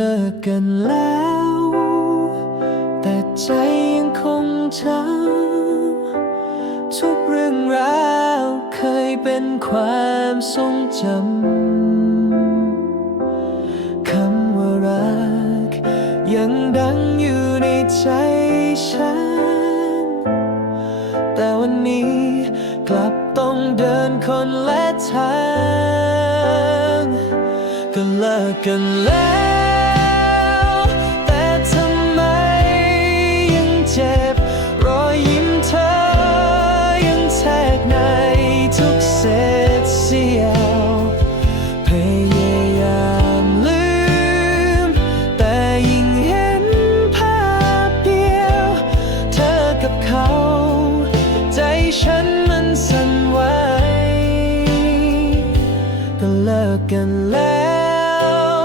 เลิกกันแล้ว แต่ใจยังคงจำทุกเรื่องราวเคยเป็นความทรงจำคำว่ารัก ยังดังอยู่ในใจฉัน แต่วันนี้กลับต้องเดินคนละทาง ก็เลิกกันแล้ว กันแล้ว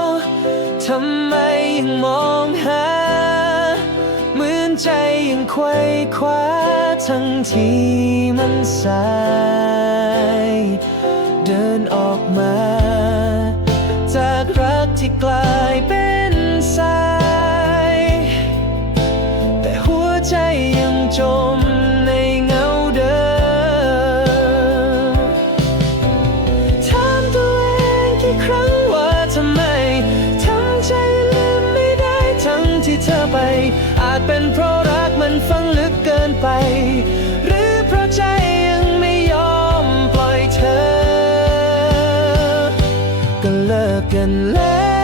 ทำไมยังมองหา เหมือนใจยังไขว้คว้า ทั้งที่มันสาย เดินออกมา จากรักที่กลายเป็น กันแล้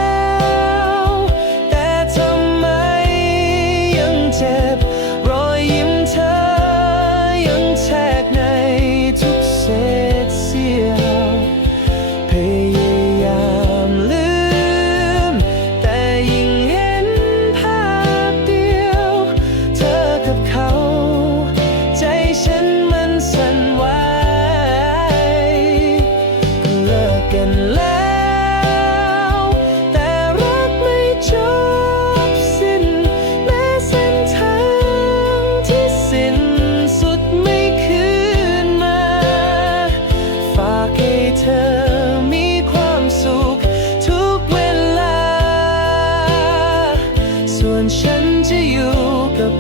ว แต่ทำไมยังเจ็บ ให้เธอมีความสุขทุกเวลา ส่วนฉันจะอยู่กับ